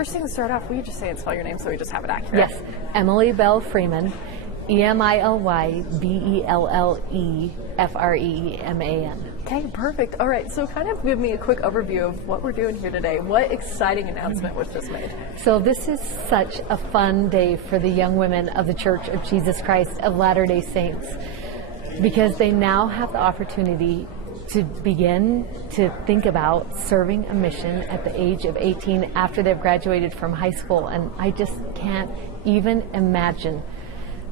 First thing to start off, will you just say and spell your name so we just have it accurate? Yes, Emily Belle Freeman, EmilybelleFreeman. Okay, perfect. All right, so kind of give me a quick overview of what we're doing here today. What exciting announcement was just made? So this is such a fun day for the young women of the Church of Jesus Christ of Latter-day Saints, because they now have the opportunity to begin to think about serving a mission at the age of 18 after they've graduated from high school. And I just can't even imagine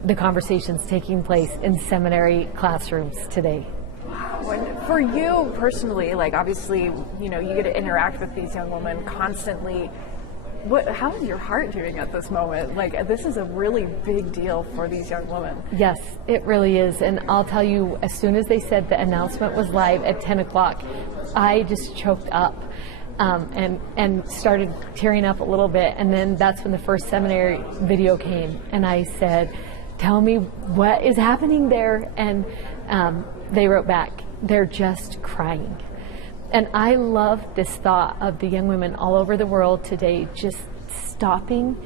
the conversations taking place in seminary classrooms today. Wow. And for you personally, like obviously, you know, you get to interact with these young women constantly. How is your heart doing at this moment? Like, this is a really big deal for these young women. Yes, it really is. And I'll tell you, as soon as they said the announcement was live at 10 o'clock, I just choked up and started tearing up a little bit. And then that's when the first seminary video came. And I said, tell me what is happening there. And they wrote back, they're just crying. And I love this thought of the young women all over the world today just stopping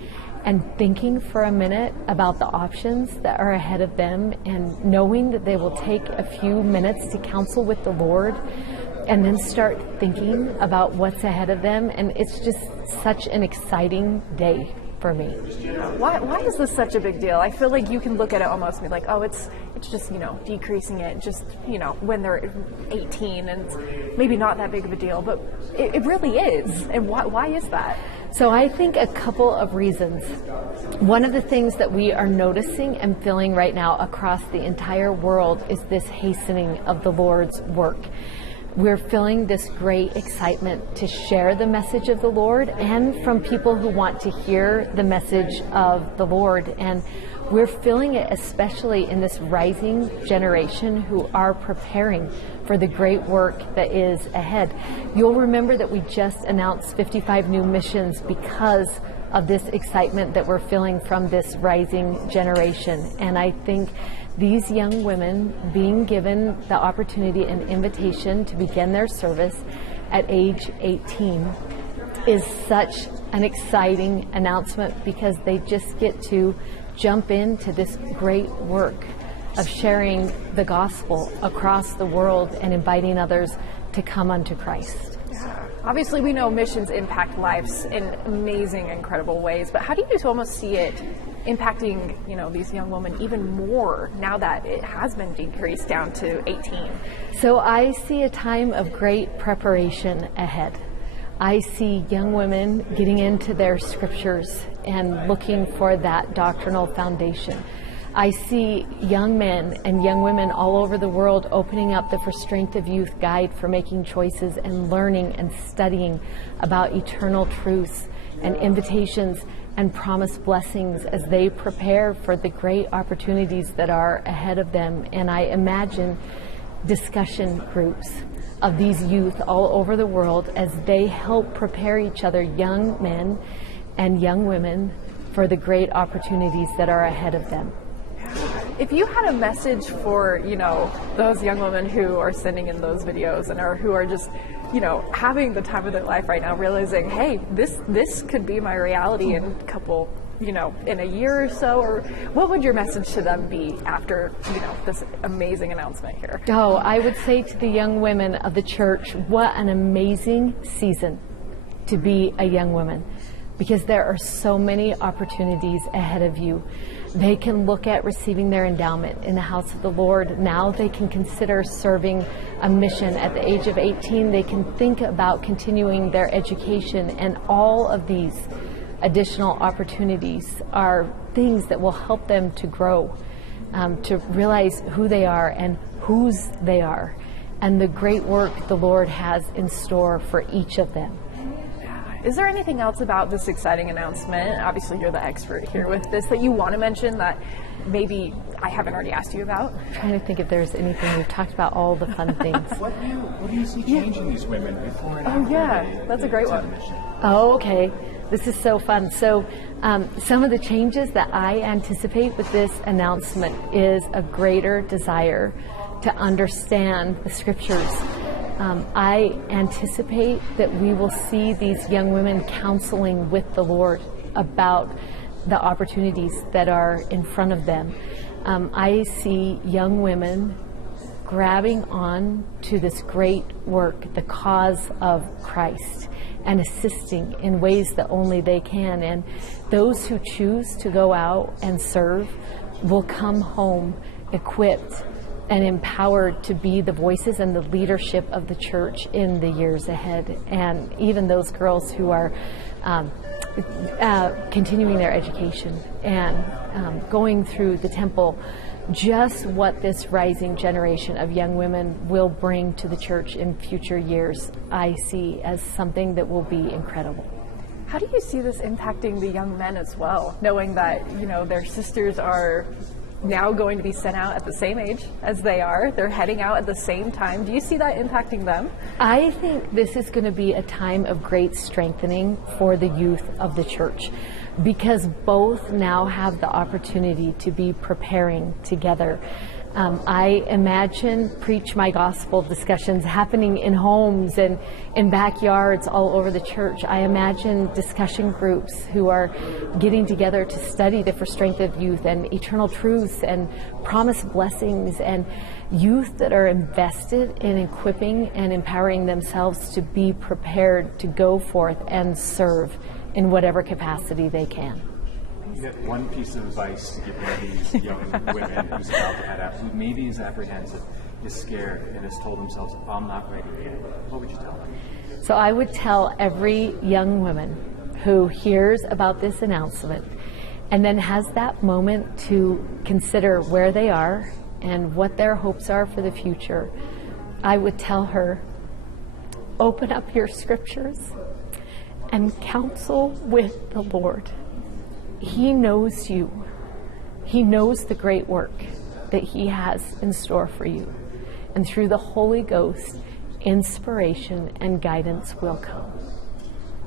and thinking for a minute about the options that are ahead of them, and knowing that they will take a few minutes to counsel with the Lord and then start thinking about what's ahead of them. And it's just such an exciting day for me. Why is this such a big deal? I feel like you can look at it almost and be like, oh, it's just, you know, decreasing it just, you know, when they're 18, and it's maybe not that big of a deal, but it really is. And why is that? So I think a couple of reasons. One of the things that we are noticing and feeling right now across the entire world is this hastening of the Lord's work. We're feeling this great excitement to share the message of the Lord, and from people who want to hear the message of the Lord. And we're feeling it especially in this rising generation who are preparing for the great work that is ahead. You'll remember that we just announced 55 new missions because of this excitement that we're feeling from this rising generation. And I think these young women being given the opportunity and invitation to begin their service at age 18 is such an exciting announcement, because they just get to jump into this great work of sharing the gospel across the world and inviting others to come unto Christ. Yeah. Obviously, we know missions impact lives in amazing, incredible ways, but how do you almost see it impacting, you know, these young women even more now that it has been decreased down to 18? So I see a time of great preparation ahead. I see young women getting into their scriptures and looking for that doctrinal foundation. I see young men and young women all over the world opening up the For Strength of Youth guide for making choices and learning and studying about eternal truths and invitations and promised blessings as they prepare for the great opportunities that are ahead of them. And I imagine discussion groups of these youth all over the world as they help prepare each other, young men and young women, for the great opportunities that are ahead of them. If you had a message for, you know, those young women who are sending in those videos and who are just, you know, having the time of their life right now, realizing, hey, this could be my reality in a couple, you know, in a year or so, or what would your message to them be after, you know, this amazing announcement here? Oh, I would say to the young women of the church, what an amazing season to be a young woman, because there are so many opportunities ahead of you. They can look at receiving their endowment in the house of the Lord. Now they can consider serving a mission at the age of 18. They can think about continuing their education, and all of these additional opportunities are things that will help them to grow, to realize who they are and whose they are, and the great work the Lord has in store for each of them. Is there anything else about this exciting announcement? Obviously, you're the expert here with this, that you want to mention that maybe I haven't already asked you about? I'm trying to think if there's anything. We've talked about all the fun things. What do you see changing these women before and after? Oh, yeah, that's a great one. Oh, okay. This is so fun. So some of the changes that I anticipate with this announcement is a greater desire to understand the scriptures, I anticipate that we will see these young women counseling with the Lord about the opportunities that are in front of them. I see young women grabbing on to this great work, the cause of Christ, and assisting in ways that only they can. And those who choose to go out and serve will come home equipped and empowered to be the voices and the leadership of the church in the years ahead. And even those girls who are continuing their education and going through the temple, just what this rising generation of young women will bring to the church in future years, I see as something that will be incredible. How do you see this impacting the young men as well, knowing that, you know, their sisters are now going to be sent out at the same age as they are? They're heading out at the same time. Do you see that impacting them? I think this is going to be a time of great strengthening for the youth of the church, because both now have the opportunity to be preparing together. I imagine Preach My Gospel discussions happening in homes and in backyards all over the church. I imagine discussion groups who are getting together to study the For Strength of Youth and eternal truths and promised blessings, and youth that are invested in equipping and empowering themselves to be prepared to go forth and serve in whatever capacity they can. You have one piece of advice to give one of these young women who's about to head out, who maybe is apprehensive, is scared, and has told themselves, I'm not ready yet. What would you tell them? So I would tell every young woman who hears about this announcement and then has that moment to consider where they are and what their hopes are for the future, I would tell her, open up your scriptures and counsel with the Lord. He knows you. He knows the great work that He has in store for you. And through the Holy Ghost, inspiration and guidance will come.